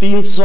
300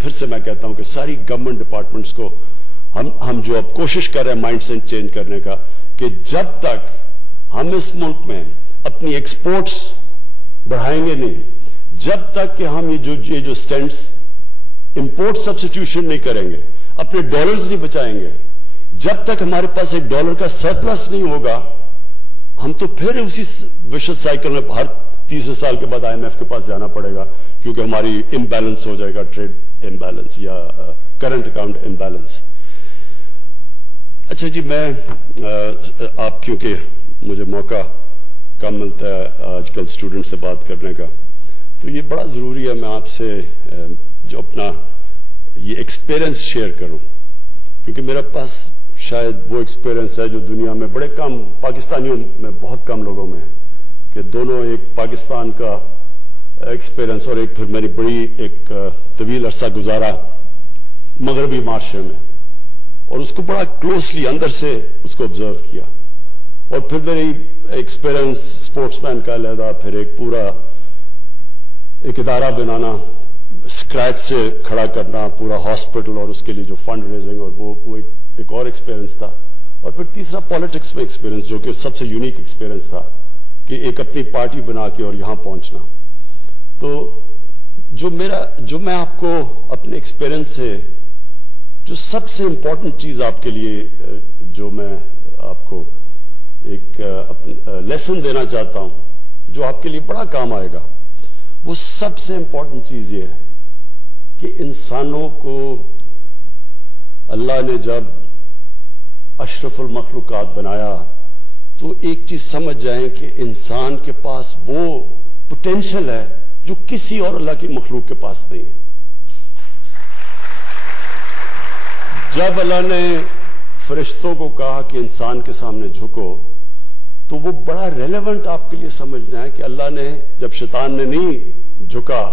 پھر سے میں کہتا ہوں کہ ساری گورنمنٹ ڈپارٹمنٹس کو ہم جو اب کوشش کر رہے ہیں مائنڈ سیٹ چینج کرنے کا، کہ جب تک ہم اس ملک میں اپنی ایکسپورٹس بڑھائیں گے نہیں، جب تک کہ ہم یہ جو سٹینٹس امپورٹ سبسٹیوشن نہیں کریں گے، اپنے ڈالرز نہیں بچائیں گے، جب تک ہمارے پاس ایک ڈالر کا سرپلس نہیں ہوگا، ہم تو پھر اسی وشس سائیکل میں ہر تیسرے سال کے بعد IMF کے پاس جانا پڑے گا، کیونکہ ہماری امبیلنس ہو جائے گا، ٹریڈ امبیلنس یا کرنٹ اکاؤنٹ امبیلنس۔ اچھا جی، میں آپ کیونکہ مجھے موقع کم ملتا ہے آج کل اسٹوڈنٹ سے بات کرنے کا، تو یہ بڑا ضروری ہے میں آپ سے جو اپنا یہ ایکسپیرئنس شیئر کروں، کیونکہ میرے پاس شاید وہ ایکسپیرئنس ہے جو دنیا میں بڑے کم پاکستانیوں میں بہت کم لوگوں میں ہے، کہ دونوں ایک پاکستان کا ایکسپیرئنس اور ایک پھر میری بڑی ایک طویل عرصہ گزارا مغربی معاشرے میں، اور اس کو بڑا کلوزلی اندر سے اس کو آبزرو کیا، اور پھر میری ایکسپیرئنس اسپورٹس مین کا علیحدہ، پھر ایک پورا ایک ادارہ بنانا، اسکریچ سے کھڑا کرنا پورا ہاسپٹل، اور اس کے لیے جو فنڈ ریزنگ، اور وہ ایک اور ایکسپیرئنس تھا، اور پھر تیسرا پالیٹکس میں ایکسپیرئنس جو کہ سب سے یونیک ایکسپیرئنس تھا، کہ ایک اپنی پارٹی بنا کے اور یہاں پہنچنا۔ تو جو میں آپ کو اپنے ایکسپیرئنس سے جو سب سے امپورٹنٹ چیز آپ کے لیے جو میں آپ کو ایک لیسن دینا چاہتا ہوں جو آپ کے لیے بڑا کام آئے گا، وہ سب سے امپورٹنٹ چیز یہ ہے کہ انسانوں کو اللہ نے جب اشرف المخلوقات بنایا تو ایک چیز سمجھ جائیں کہ انسان کے پاس وہ پوٹینشل ہے جو کسی اور اللہ کی مخلوق کے پاس نہیں ہے۔ جب اللہ نے فرشتوں کو کہا کہ انسان کے سامنے جھکو، تو وہ بڑا ریلیونٹ آپ کے لیے سمجھنا ہے کہ اللہ نے جب شیطان نے نہیں جھکا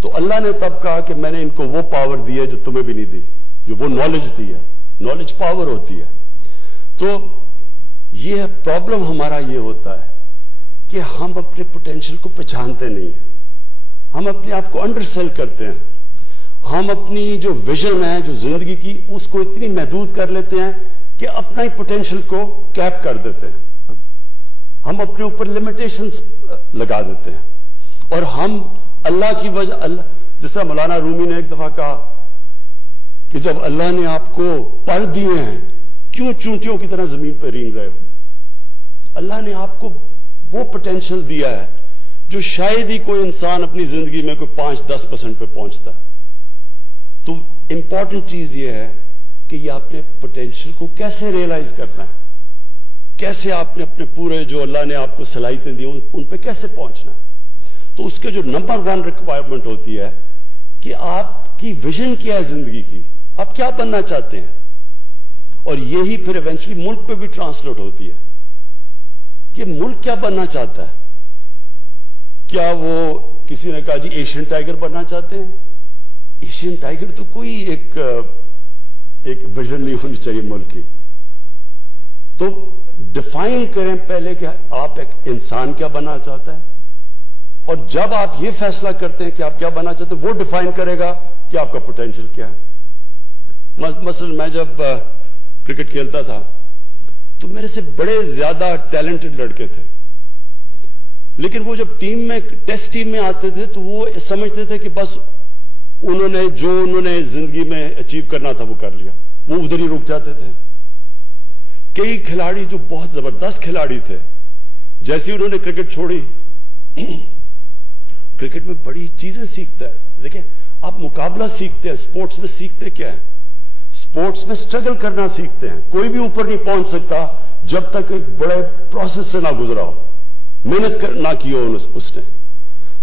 تو اللہ نے تب کہا کہ میں نے ان کو وہ پاور دی ہے جو تمہیں بھی نہیں دی، جو وہ نالج دی ہے، نالج پاور ہوتی ہے۔ تو یہ پرابلم ہمارا یہ ہوتا ہے کہ ہم اپنے پوٹینشل کو پہچانتے نہیں ہیں، ہم اپنے آپ کو انڈر سیل کرتے ہیں، ہم اپنی جو ویژن ہے جو زندگی کی اس کو اتنی محدود کر لیتے ہیں کہ اپنا ہی پوٹینشل کو کیپ کر دیتے ہیں، ہم اپنے اوپر لمیٹیشنز لگا دیتے ہیں، اور ہم اللہ کی وجہ جس طرح مولانا رومی نے ایک دفعہ کہا کہ جب اللہ نے آپ کو پر دیے ہیں کیوں چونٹیوں کی طرح زمین پہ رینگ رہے ہو؟ اللہ نے آپ کو وہ پوٹینشل دیا ہے جو شاید ہی کوئی انسان اپنی زندگی میں کوئی 5-10% پہ پہنچتا ہے۔ تو امپورٹنٹ چیز یہ ہے کہ یہ آپ نے پوٹینشل کو کیسے ریئلائز کرنا ہے، کیسے آپ نے اپنے پورے جو اللہ نے آپ کو صلاحیتیں دی ان پہ کیسے پہنچنا ہے۔ تو اس کے جو نمبر 1 ریکوائرمنٹ ہوتی ہے کہ آپ کی ویژن کیا ہے زندگی کی، آپ کیا بننا چاہتے ہیں، اور یہی پھر ایونچولی ملک پہ بھی ٹرانسلیٹ ہوتی ہے کہ ملک کیا بننا چاہتا ہے۔ کیا وہ کسی نے کہا جی ایشین ٹائیگر بننا چاہتے ہیں؟ ایشین ٹائیگر تو کوئی ایک ویژن نہیں ہونی چاہیے ملک کی۔ تو ڈیفائن کریں پہلے کہ آپ ایک انسان کیا بننا چاہتا ہے، اور جب آپ یہ فیصلہ کرتے ہیں کہ آپ کیا بننا چاہتے ہیں، وہ ڈیفائن کرے گا کہ آپ کا پوٹینشل کیا ہے۔ مثلا میں جب کرکٹ کھیلتا تھا تو میرے سے بڑے زیادہ ٹیلنٹڈ لڑکے تھے، لیکن وہ جب ٹیسٹ ٹیم میں آتے تھے تو وہ سمجھتے تھے کہ بس انہوں نے زندگی میں اچیو کرنا تھا وہ کر لیا، وہ ادھر ہی رک جاتے تھے۔ کئی کھلاڑی جو بہت زبردست کھلاڑی تھے، جیسے انہوں نے کرکٹ چھوڑی، کرکٹ میں بڑی چیزیں سیکھتا ہے۔ دیکھیں آپ مقابلہ سیکھتے ہیں، سپورٹس میں سیکھتے کیا ہے؟ سپورٹس میں سٹرگل کرنا سیکھتے ہیں۔ کوئی بھی اوپر نہیں پہنچ سکتا جب تک ایک بڑے پروسیس سے نہ گزرا ہو، محنت نہ کی ہو اس نے۔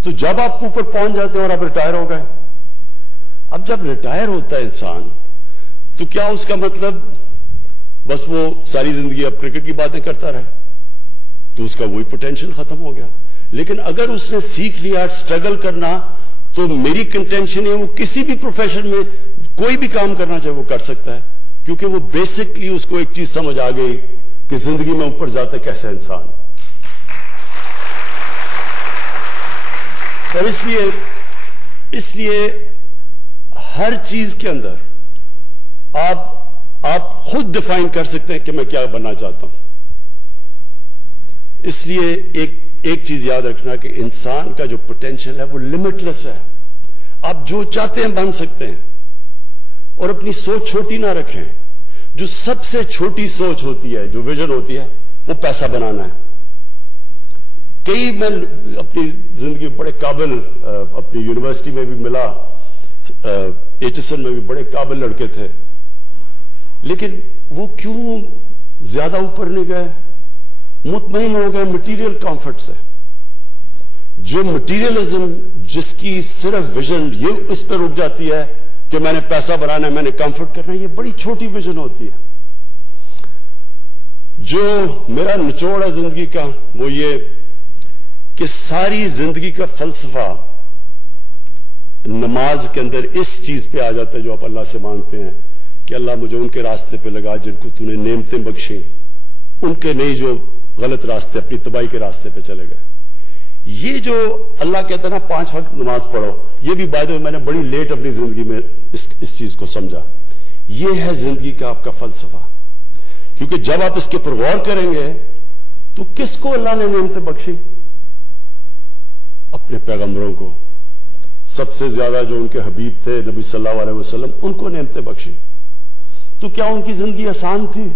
تو جب آپ اوپر پہنچ جاتے ہیں اور آپ ریٹائر ہو گئے، اب جب ریٹائر ہوتا ہے انسان تو کیا اس کا مطلب بس وہ ساری زندگی اب کرکٹ کی باتیں کرتا رہے؟ تو اس کا وہی پوٹینشل ختم ہو گیا۔ لیکن اگر اس نے سیکھ لیا سٹرگل کرنا، تو میری کنٹینشن ہے وہ کسی بھی پروفیشن میں کوئی بھی کام کرنا چاہے وہ کر سکتا ہے، کیونکہ وہ بیسکلی اس کو ایک چیز سمجھ آ گئی کہ زندگی میں اوپر جاتا ہے کیسے انسان۔ اور اس لیے ہر چیز کے اندر آپ خود ڈیفائن کر سکتے ہیں کہ میں کیا بننا چاہتا ہوں. اس لیے ایک چیز یاد رکھنا کہ انسان کا جو پوٹینشیل ہے وہ لمٹ لیس ہے. آپ جو چاہتے ہیں بن سکتے ہیں, اور اپنی سوچ چھوٹی نہ رکھیں. جو سب سے چھوٹی سوچ ہوتی ہے, جو ویژن ہوتی ہے, وہ پیسہ بنانا ہے. میں اپنی زندگی میں بڑے قابل, اپنی یونیورسٹی میں بھی ملا, HSN میں بھی بڑے قابل لڑکے تھے, لیکن وہ کیوں زیادہ اوپر نہیں گئے؟ مطمئن ہو گئے مٹیریل کمفرٹ سے. جو مٹیریلزم جس کی صرف ویژن یہ اس پہ رک جاتی ہے کہ میں نے پیسہ بنانا ہے, میں نے کمفرٹ کرنا ہے, یہ بڑی چھوٹی ویژن ہوتی ہے. جو میرا نچوڑ ہے زندگی کا وہ یہ کہ ساری زندگی کا فلسفہ نماز کے اندر اس چیز پہ آ جاتا ہے جو آپ اللہ سے مانگتے ہیں کہ اللہ مجھے ان کے راستے پہ لگا جن کو تو نے نعمتیں بخشیں, ان کے نہیں جو غلط راستے اپنی تباہی کے راستے پہ چلے گئے. یہ جو اللہ کہتا ہے نا 5 وقت نماز پڑھو, یہ بھی بائی دا وے میں نے بڑی لیٹ اپنی زندگی میں اس چیز کو سمجھا. یہ ہے زندگی کا آپ کا فلسفہ, کیونکہ جب آپ اس کے پر غور کریں گے تو کس کو اللہ نے نعمتیں بخشی؟ اپنے پیغمبروں کو. سب سے زیادہ جو ان کے حبیب تھے نبی صلی اللہ علیہ وسلم, ان کو نعمتیں بخشی. تو کیا ان کی زندگی آسان تھی,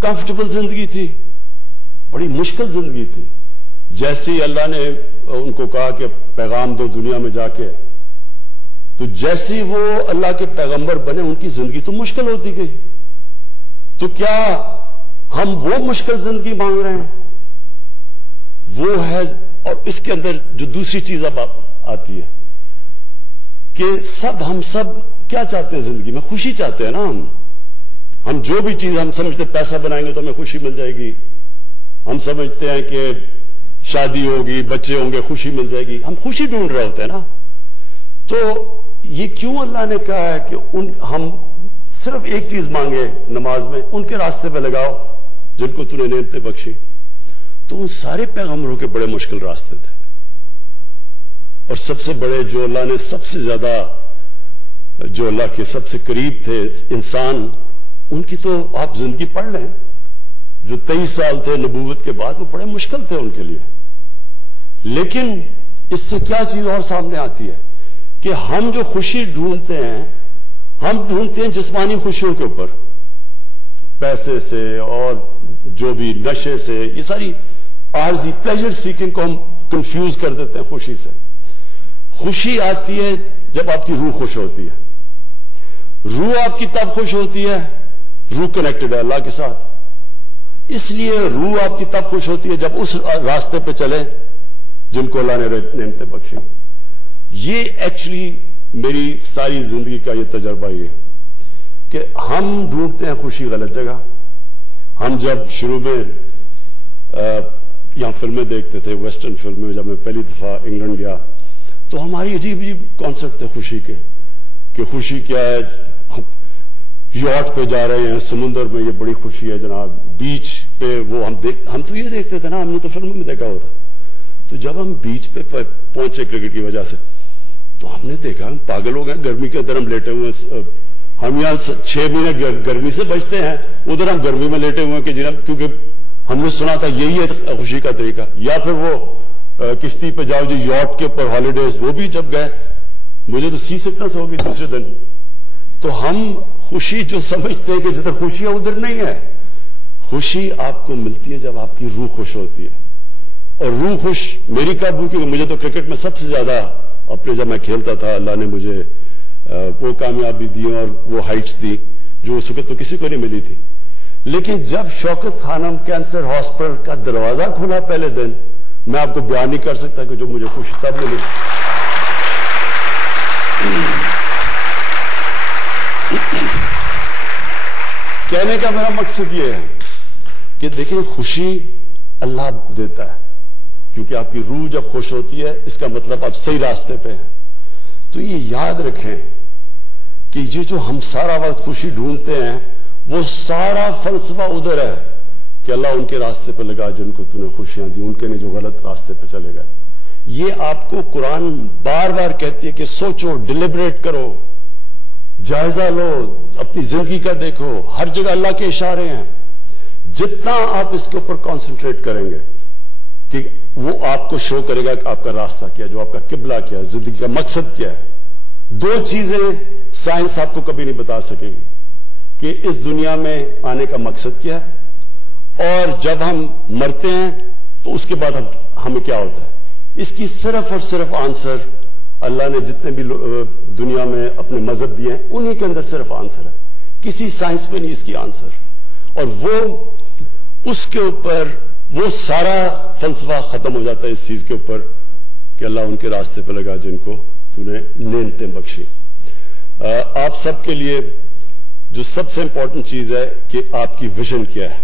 کمفرٹیبل زندگی تھی؟ بڑی مشکل زندگی تھی. جیسے ہی اللہ نے ان کو کہا کہ پیغام دو دنیا میں جا کے, تو جیسے ہی وہ اللہ کے پیغمبر بنے ان کی زندگی تو مشکل ہوتی گئی. تو کیا ہم وہ مشکل زندگی مانگ رہے ہیں؟ وہ ہے. اور اس کے اندر جو دوسری چیز اب آتی ہے کہ ہم سب کیا چاہتے ہیں زندگی میں؟ خوشی چاہتے ہیں نا. ہم جو بھی چیز ہم سمجھتے ہیں پیسہ بنائیں گے تو ہمیں خوشی مل جائے گی, ہم سمجھتے ہیں کہ شادی ہوگی, بچے ہوں گے, خوشی مل جائے گی, ہم خوشی ڈھونڈ رہے ہوتے ہیں نا. تو یہ کیوں اللہ نے کہا ہے کہ ہم صرف ایک چیز مانگے نماز میں, ان کے راستے پہ لگاؤ جن کو تو نے نعمتیں بخشی؟ تو ان سارے پیغمبروں کے بڑے مشکل راستے تھے, اور سب سے بڑے جو اللہ نے سب سے زیادہ جو اللہ کے سب سے قریب تھے انسان, ان کی تو آپ زندگی پڑھ لیں. جو 23 سال تھے نبوت کے بعد, وہ بڑے مشکل تھے ان کے لیے. لیکن اس سے کیا چیز اور سامنے آتی ہے کہ ہم جو خوشی ڈھونڈتے ہیں, ہم ڈھونڈتے ہیں جسمانی خوشیوں کے اوپر, پیسے سے اور جو بھی نشے سے. یہ ساری عارضی پلیجر سیکنگ کو ہم کنفیوز کر دیتے ہیں خوشی سے. خوشی آتی ہے جب آپ کی روح خوش ہوتی ہے. روح آپ کی تب خوش ہوتی ہے, روح کنیکٹڈ ہے اللہ کے ساتھ, اس لیے روح آپ کی تب خوش ہوتی ہے جب اس راستے پہ چلے جن کو اللہ نے نعمتیں بخشی. یہ ایکچولی میری ساری زندگی کا یہ تجربہ یہ کہ ہم ڈھونڈتے ہیں خوشی غلط جگہ. ہم جب شروع میں یہاں فلمیں دیکھتے تھے, ویسٹرن فلمیں, جب میں پہلی دفعہ انگلینڈ گیا تو ہماری عجیب عجیب کانسیپٹ تھے خوشی کے, کہ خوشی کیا ہے, یاٹ پہ جا رہے ہیں سمندر میں, یہ بڑی خوشی ہے جناب. بیچ پہ وہ ہم تو یہ دیکھتے تھے نا, ہم نے تو فلموں میں دیکھا ہوتا. تو جب ہم بیچ پہ پہنچے کرکٹ کی وجہ سے, تو ہم نے دیکھا ہم پاگل ہو گئے. گرمی کے اندر ہم لیٹے ہوئے ہیں, ہم یہاں 6 مہینے گرمی سے بچتے ہیں, ادھر ہم گرمی میں لیٹے ہوئے ہیں کہ جناب, کیونکہ ہم نے سنا تھا یہی ہے خوشی کا طریقہ. یا پھر وہ کشتی پہ جاؤ جی, یاٹ کے اوپر ہالیڈیز, وہ بھی جب گئے مجھے تو سی سکنس ہوگی دوسرے دن. تو ہم خوشی جو سمجھتے ہیں کہ جدھر خوشی ہے ادھر نہیں ہے. خوشی آپ کو ملتی ہے جب آپ کی روح خوش ہوتی ہے. اور روح خوش میری کب ہوئی؟ کیونکہ مجھے تو کرکٹ میں سب سے زیادہ اپنے جب میں کھیلتا تھا اللہ نے مجھے وہ کامیابی دی اور وہ ہائٹس دی جو اس وقت تو کسی کو نہیں ملی تھی. لیکن جب شوکت خانم کینسر ہاسپٹل کا دروازہ کھلا پہلے دن, میں آپ کو بیان نہیں کر سکتا کہ جو مجھے خوشی تب ملی. کہنے کا میرا مقصد یہ ہے کہ دیکھیں خوشی اللہ دیتا ہے, کیونکہ آپ کی روح جب خوش ہوتی ہے اس کا مطلب آپ صحیح راستے پہ ہیں. تو یہ یاد رکھیں کہ یہ جو ہم سارا وقت خوشی ڈھونڈتے ہیں وہ سارا فلسفہ ادھر ہے کہ اللہ ان کے راستے پہ لگا جن کو تو نے خوشیاں دی, ان کے نہیں جو غلط راستے پہ چلے گئے. یہ آپ کو قرآن بار بار کہتی ہے کہ سوچو, ڈیلیبریٹ کرو, جائزہ لو, اپنی زندگی کا دیکھو, ہر جگہ اللہ کے اشارے ہیں. جتنا آپ اس کے اوپر کانسنٹریٹ کریں گے کہ وہ آپ کو شو کرے گا کہ آپ کا راستہ کیا ہے, جو آپ کا قبلہ کیا ہے, زندگی کا مقصد کیا ہے. دو چیزیں سائنس آپ کو کبھی نہیں بتا سکے گی کہ اس دنیا میں آنے کا مقصد کیا ہے اور جب ہم مرتے ہیں تو اس کے بعد ہمیں کیا ہوتا ہے. اس کی صرف اور صرف آنسر اللہ نے جتنے بھی دنیا میں اپنے مذہب دیے ہیں انہی کے اندر صرف آنسر ہے, کسی سائنس میں نہیں اس کی آنسر. اور وہ اس کے اوپر وہ سارا فلسفہ ختم ہو جاتا ہے اس چیز کے اوپر کہ اللہ ان کے راستے پہ لگا جن کو تو نے نعمتیں بخشی. آپ سب کے لیے جو سب سے امپورٹنٹ چیز ہے کہ آپ کی ویژن کیا ہے,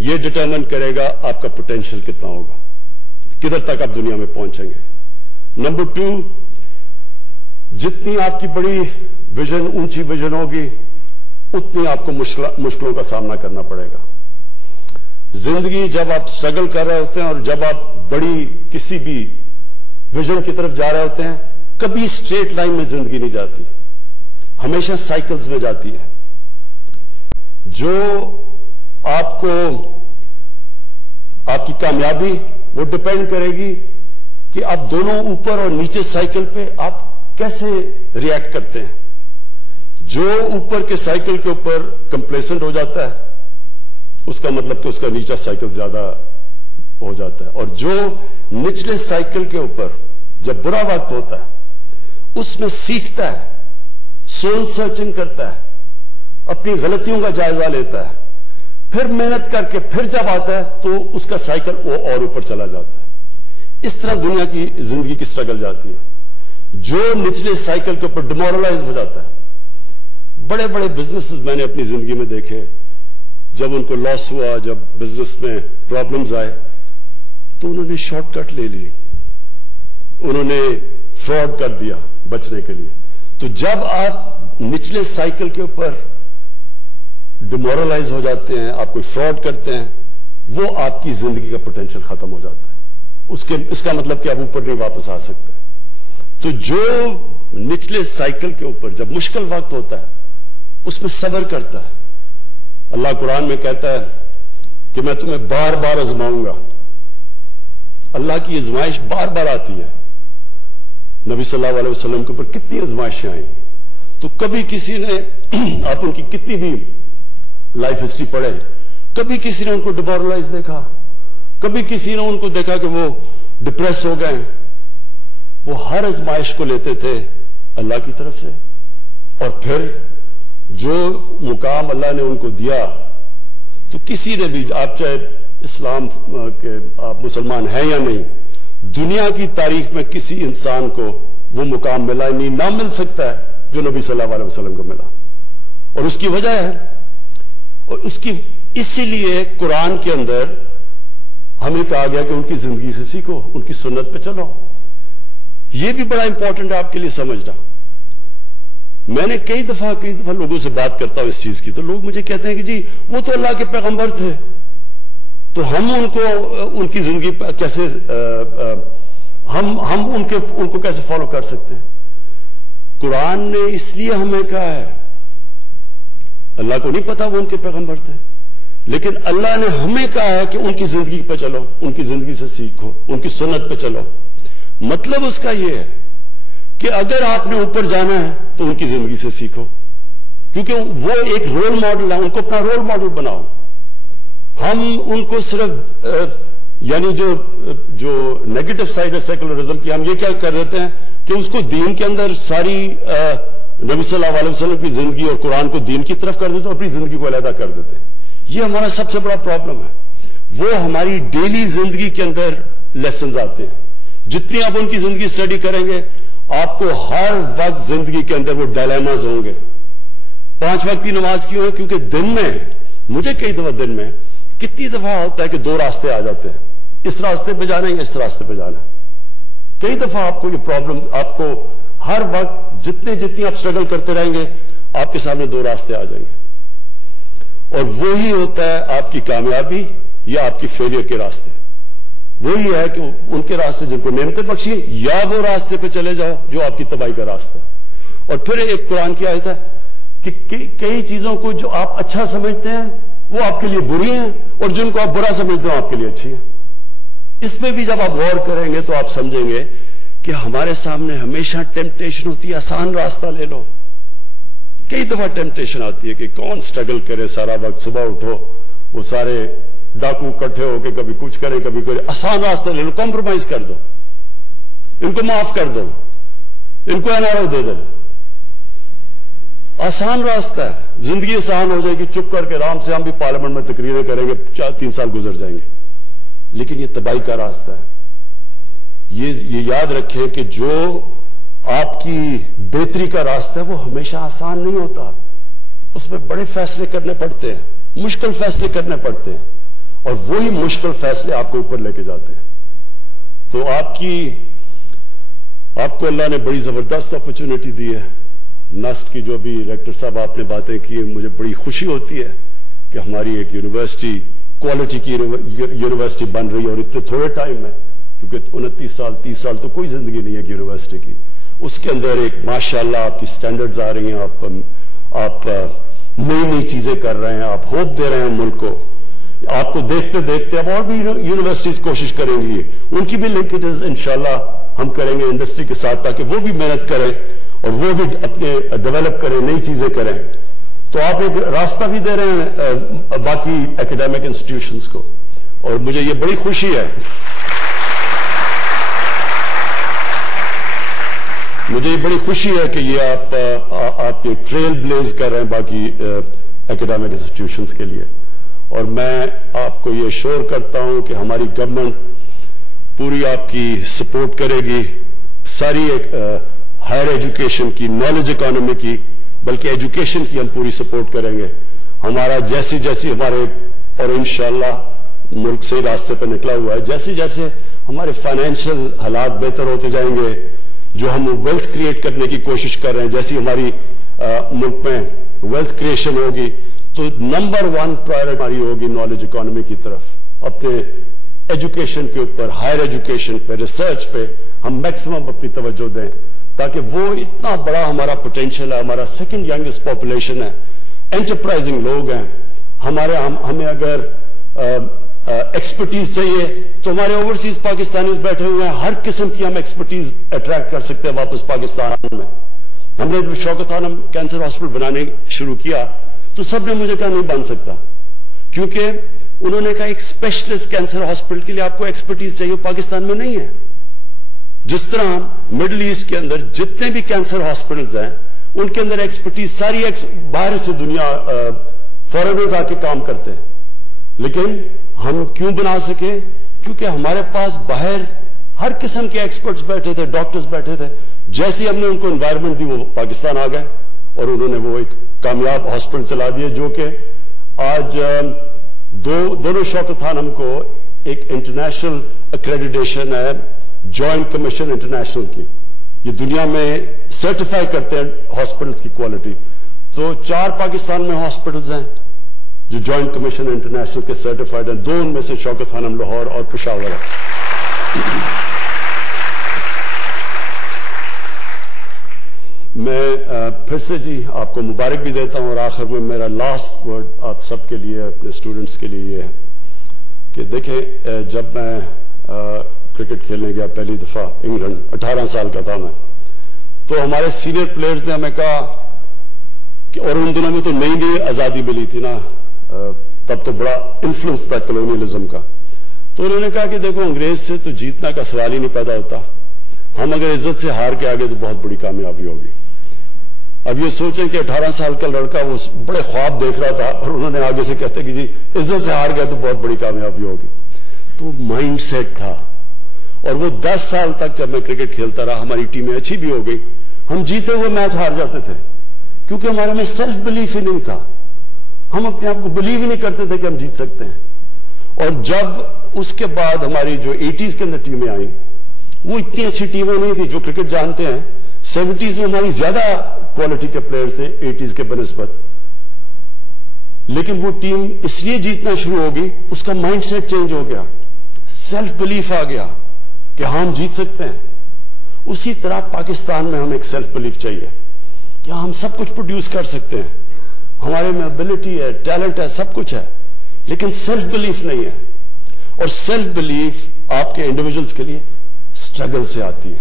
یہ ڈٹرمن کرے گا آپ کا پوٹینشیل کتنا ہوگا, کدھر تک آپ دنیا میں پہنچیں گے. نمبر 2, جتنی آپ کی بڑی ویژن, اونچی ویژن ہوگی اتنی آپ کو مشکلوں کا سامنا کرنا پڑے گا. زندگی جب آپ سٹرگل کر رہے ہوتے ہیں اور جب آپ بڑی کسی بھی ویژن کی طرف جا رہے ہوتے ہیں, کبھی اسٹریٹ لائن میں زندگی نہیں جاتی, ہمیشہ سائیکلز میں جاتی ہے. جو آپ کو آپ کی کامیابی وہ ڈپینڈ کرے گی کہ آپ دونوں اوپر اور نیچے سائیکل پہ آپ کیسے ریئیکٹ کرتے ہیں. جو اوپر کے سائیکل کے اوپر کمپلیسنٹ ہو جاتا ہے اس کا مطلب کہ اس کا نیچا سائیکل زیادہ ہو جاتا ہے, اور جو نچلے سائیکل کے اوپر جب برا وقت ہوتا ہے اس میں سیکھتا ہے, سول سرچنگ کرتا ہے, اپنی غلطیوں کا جائزہ لیتا ہے, پھر محنت کر کے پھر جب آتا ہے تو اس کا سائیکل وہ اور اوپر چلا جاتا ہے. اس طرح دنیا کی زندگی کی سٹرگل جاتی ہے. جو نچلے سائیکل کے اوپر ڈیمورلائز ہو جاتا ہے, بڑے بڑے بزنسز میں نے اپنی زندگی میں دیکھے, جب ان کو لاس ہوا, جب بزنس میں پرابلمز آئے تو انہوں نے شارٹ کٹ لے لی, انہوں نے فراڈ کر دیا بچنے کے لیے. تو جب آپ نچلے سائیکل کے اوپر ڈیمورلائز ہو جاتے ہیں, آپ کوئی فراڈ کرتے ہیں, وہ آپ کی زندگی کا پوٹینشیل ختم ہو جاتا ہے. اس کا مطلب کہ آپ اوپر نہیں واپس آ سکتے. تو جو نچلے سائیکل کے اوپر جب مشکل وقت ہوتا ہے اس میں صبر کرتا ہے, اللہ قرآن میں کہتا ہے کہ میں تمہیں بار بار آزماؤں گا. اللہ کی آزمائش بار بار آتی ہے. نبی صلی اللہ علیہ وسلم کے اوپر کتنی آزمائشیں آئیں, تو کبھی کسی نے آپ ان کی کتنی بھی لائف ہسٹری پڑھے, کبھی کسی نے ان کو ڈیمورلائز دیکھا, کبھی کسی نے ان کو دیکھا کہ وہ ڈپریس ہو گئے. وہ ہر آزمائش کو لیتے تھے اللہ کی طرف سے, اور پھر جو مقام اللہ نے ان کو دیا, تو کسی نے بھی, آپ چاہے اسلام کے آپ مسلمان ہیں یا نہیں, دنیا کی تاریخ میں کسی انسان کو وہ مقام ملا نہیں, نہ مل سکتا ہے جو نبی صلی اللہ علیہ وسلم کو ملا. اور اس کی وجہ ہے, اور اسی لیے قرآن کے اندر ہمیں کہا گیا کہ ان کی زندگی سے سیکھو, ان کی سنت پہ چلو. یہ بھی بڑا امپورٹنٹ ہے آپ کے لیے سمجھنا. میں نے کئی دفعہ لوگوں سے بات کرتا ہوں اس چیز کی, تو لوگ مجھے کہتے ہیں کہ جی وہ تو اللہ کے پیغمبر تھے, تو ہم ان کی زندگی کیسے ہم ان کو کیسے فالو کر سکتے ہیں. قرآن نے اس لیے ہمیں کہا ہے, اللہ کو نہیں پتا وہ ان کے پیغمبر تھے, لیکن اللہ نے ہمیں کہا ہے کہ ان کی زندگی پہ چلو, ان کی زندگی سے سیکھو, ان کی سنت پہ چلو. مطلب اس کا یہ ہے کہ اگر آپ نے اوپر جانا ہے تو ان کی زندگی سے سیکھو, کیونکہ وہ ایک رول ماڈل ہے, ان کو اپنا رول ماڈل بناؤ. ہم ان کو صرف یعنی جو نیگیٹو سائڈ ہے سیکولرزم کی, ہم یہ کیا کر دیتے ہیں کہ اس کو دین کے اندر ساری نبی صلی اللہ علیہ وسلم کی زندگی اور قرآن کو دین کی طرف کر دیتے ہیں اور اپنی زندگی کو علیحدہ کر دیتے ہیں. یہ ہمارا سب سے بڑا پرابلم ہے. وہ ہماری ڈیلی زندگی کے اندر لیسنز آتے ہیں. جتنی آپ ان کی زندگی اسٹڈی کریں گے, آپ کو ہر وقت زندگی کے اندر وہ ڈائلیماز ہوں گے. 5 وقت کی نماز کیوں ہے؟ کیونکہ دن میں, مجھے کئی دفعہ دن میں کتنی دفعہ ہوتا ہے کہ 2 راستے آ جاتے ہیں, اس راستے پہ جانا ہے, اس راستے پہ جانا ہے. کئی دفعہ آپ کو یہ پرابلم, آپ کو ہر وقت جتنی آپ اسٹرگل کرتے رہیں گے, آپ کے سامنے 2 راستے آ جائیں گے. اور وہی ہوتا ہے آپ کی کامیابی یا آپ کی فیلئر کے راستے. وہی ہے کہ ان کے راستے جن کو نعمتیں بخشی, یا وہ راستے پہ چلے جاؤ جو آپ کی تباہی کا راستہ ہے. اور پھر ایک قرآن کی آیت ہے کہ کئی چیزوں کو جو آپ اچھا سمجھتے ہیں وہ آپ کے لیے بری ہیں، اور جن کو آپ برا سمجھتے ہیں آپ کے لیے اچھی ہیں. اس میں بھی جب آپ غور کریں گے تو آپ سمجھیں گے کہ ہمارے سامنے ہمیشہ ٹیمپٹیشن ہوتی ہے آسان راستہ لے لو. کئی دفعہ ٹیمپٹیشن آتی ہے کہ کون سٹرگل کرے سارا وقت، صبح اٹھو وہ سارے ڈاکو کٹھے ہو کے کبھی کچھ کریں کبھی کوئی آسان راستہ لے لو، کمپرومائز کر دو، ان کو معاف کر دو، ان کو NRO دے دو. آسان راستہ ہے، زندگی آسان ہو جائے گی، چپ کر کے آرام سے ہم بھی پارلیمنٹ میں تقریریں کریں گے، 4-3 سال گزر جائیں گے. لیکن یہ تباہی کا راستہ ہے. یہ یاد رکھیں کہ جو آپ کی بہتری کا راستہ ہے وہ ہمیشہ آسان نہیں ہوتا، اس میں بڑے فیصلے کرنے پڑتے ہیں، مشکل فیصلے کرنے پڑتے ہیں، اور وہی مشکل فیصلے آپ کو اوپر لے کے جاتے ہیں. تو آپ کو اللہ نے بڑی زبردست اپرچونٹی دی ہے. نسٹ کی جو بھی ریکٹر صاحب آپ نے باتیں کی، مجھے بڑی خوشی ہوتی ہے کہ ہماری ایک یونیورسٹی کوالٹی کی یونیورسٹی بن رہی ہے، اور اتنے تھوڑے ٹائم میں، کیونکہ 29 سال 30 سال تو کوئی زندگی نہیں ہے یونیورسٹی کی. اس کے اندر ایک ماشاءاللہ آپ کی سٹینڈرڈز آ رہی ہیں، آپ نئی چیزیں کر رہے ہیں، آپ ہوپ دے رہے ہیں ملک کو. آپ کو دیکھتے دیکھتے اب اور بھی یونیورسٹیز کوشش کریں گی، ان کی بھی لنکیجز انشاءاللہ ہم کریں گے انڈسٹری کے ساتھ، تاکہ وہ بھی محنت کریں اور وہ بھی اپنے ڈیولپ کریں، نئی چیزیں کریں. تو آپ ایک راستہ بھی دے رہے ہیں باقی ایکیڈیمک انسٹیٹیوشنز کو، اور مجھے یہ بڑی خوشی ہے. مجھے یہ بڑی خوشی ہے کہ یہ آپ یہ ٹریل بلیز کر رہے ہیں باقی ایکیڈیمک انسٹیٹیوشنز کے لیے. اور میں آپ کو یہ شور کرتا ہوں کہ ہماری گورنمنٹ پوری آپ کی سپورٹ کرے گی، ساری ہائر ایجوکیشن کی، نالج اکانومی کی، بلکہ ایجوکیشن کی ہم پوری سپورٹ کریں گے. ہمارا جیسی ہمارے، اور انشاءاللہ ملک سے راستے پہ نکلا ہوا ہے، جیسے ہمارے فائنینشیل حالات بہتر ہوتے جائیں گے، جو ہم ویلتھ کریٹ کرنے کی کوشش کر رہے ہیں، جیسی ہماری ملک میں ویلتھ کریشن ہوگی، تو نمبر 1 پرائرٹی ہماری ہوگی نالج اکانومی کی طرف. اپنے ایجوکیشن کے اوپر، ہائر ایجوکیشن پہ، ریسرچ پہ ہم میکسیمم اپنی توجہ دیں، تاکہ وہ اتنا بڑا ہمارا پوٹینشیل ہے، ہمارا سیکنڈ ینگسٹ پاپولیشن ہے، انٹرپرائزنگ لوگ ہیں ہمیں اگر ایکسپرٹیز چاہیے تو ہمارے اوورسیز پاکستانیز بیٹھے ہوئے ہیں، ہر قسم کی ہم ایکسپرٹیز اٹریکٹ کر سکتے ہیں واپس پاکستان میں. ہم نے شوکت خانم کینسر ہاسپٹل بنانے شروع کیا تو سب نے مجھے کہا نہیں بن سکتا، کیونکہ انہوں نے کہا ایک اسپیشلسٹ کینسر ہاسپٹل کے لیے آپ کو ایکسپرٹیز چاہیے، پاکستان میں نہیں ہے. جس طرح مڈل ایسٹ کے اندر جتنے بھی کینسر ہاسپٹلز ہیں ان کے اندر ایکسپرٹیز ساری باہر سے دنیا فارنرز آ کے کام کرتے ہیں، لیکن ہم کیوں بنا سکے؟ کیونکہ ہمارے پاس باہر ہر قسم کے ایکسپرٹس بیٹھے تھے، ڈاکٹرز بیٹھے تھے. جیسے ہم نے ان کو انوائرمنٹ دی وہ پاکستان آ گئے، اور انہوں نے وہ ایک کامیاب ہاسپٹل چلا دیا، جو کہ آج دونوں شوکت خانم کو ایک انٹرنیشنل ایکریڈیٹیشن ہے، جوائنٹ کمیشن انٹرنیشنل کی. یہ دنیا میں سرٹیفائی کرتے ہیں ہاسپٹلز کی کوالٹی. تو 4 پاکستان میں ہاسپٹلز ہیں جو جوائنٹ کمیشن انٹرنیشنل کے سرٹیفائڈ ہیں، 2 ان میں سے شوکت خانم لاہور اور پشاور ہے. میں پھر سے جی آپ کو مبارک بھی دیتا ہوں، اور آخر میں میرا لاسٹ ورڈ آپ سب کے لیے، اپنے اسٹوڈنٹس کے لیے یہ ہے کہ دیکھیں، جب میں کرکٹ کھیلنے گیا پہلی دفعہ انگلینڈ، 18 سال کا تھا میں، تو ہمارے سینئر پلیئرز نے ہمیں کہا کہ، اور ان دنوں میں تو نئی آزادی ملی تھی نا، تب تو بڑا انفلوئنس تھا کلونیلزم کا، تو انہوں نے کہا کہ دیکھو انگریز سے تو جیتنا کا سوال ہی نہیں پیدا ہوتا، ہم اگر عزت سے ہار کے آگے تو بہت بڑی کامیابی ہوگی. اب یہ سوچیں کہ 18 سال کا لڑکا وہ بڑے خواب دیکھ رہا تھا، اور انہوں نے آگے سے کہتے کہ جی عزت سے ہار گیا تو بہت بڑی کامیابی ہوگی. تو مائنڈ سیٹ تھا. اور وہ 10 سال تک جب میں کرکٹ کھیلتا رہا، ہماری ٹیمیں اچھی بھی ہو گئی، ہم جیتے ہوئے میچ ہار جاتے تھے، کیونکہ ہمارے میں سیلف بلیف ہی نہیں تھا. ہم اپنے آپ کو بلیو ہی نہیں کرتے تھے کہ ہم جیت سکتے ہیں. اور جب اس کے بعد ہماری جو 80s کے اندر ٹیمیں آئیں، وہ اتنی اچھی ٹیمیں نہیں تھی جو کرکٹ جانتے ہیں. 70s میں ہماری زیادہ کوالٹی کے پلیئرز تھے 80s کے بنسبت، لیکن وہ ٹیم اس لیے جیتنا شروع ہو گئی، اس کا مائنڈ سیٹ چینج ہو گیا، سیلف بلیف آ گیا کہ ہم جیت سکتے ہیں. اسی طرح پاکستان میں ہمیں ایک سیلف بلیف چاہیے کہ ہم سب کچھ پروڈیوس کر سکتے ہیں, ہمارے میں ابیلٹی ہے, ٹیلنٹ ہے, سب کچھ ہے, لیکن سیلف بلیف نہیں ہے. اور سیلف بلیف آپ کے انڈیویجولز کے لیے اسٹرگل سے آتی ہے.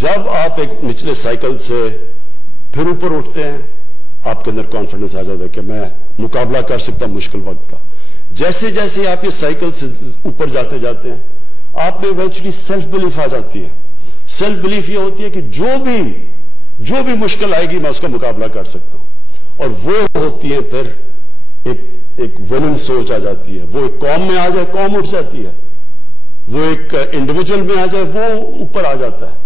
جب آپ ایک نچلے سائیکل سے پھر اوپر اٹھتے ہیں, آپ کے اندر کانفیڈنس آ جاتا ہے کہ میں مقابلہ کر سکتا ہوں مشکل وقت کا. جیسے جیسے آپ یہ سائیکل سے اوپر جاتے جاتے ہیں, آپ میں ایونچولی سیلف بلیف آ جاتی ہے. سیلف بلیف یہ ہوتی ہے کہ جو بھی مشکل آئے گی میں اس کا مقابلہ کر سکتا ہوں. اور وہ ہوتی ہے پھر ایک وننگ سوچ آ جاتی ہے. وہ ایک قوم میں آ جائے قوم اٹھ جاتی ہے, وہ ایک انڈیویجول میں آ جائے وہ اوپر آ جاتا ہے.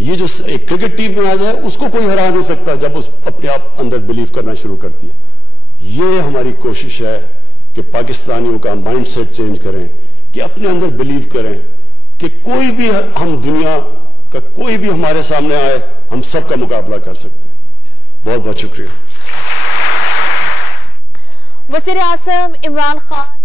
یہ جو ایک کرکٹ ٹیم میں آ جائے اس کو کوئی ہرا نہیں سکتا جب اس اپنے آپ اندر بلیف کرنا شروع کرتی ہے. یہ ہماری کوشش ہے کہ پاکستانیوں کا مائنڈ سیٹ چینج کریں, کہ اپنے اندر بلیو کریں کہ کوئی بھی ہم دنیا کا کوئی بھی ہمارے سامنے آئے ہم سب کا مقابلہ کر سکتے ہیں. بہت بہت شکریہ. وزیر اعظم عمران خان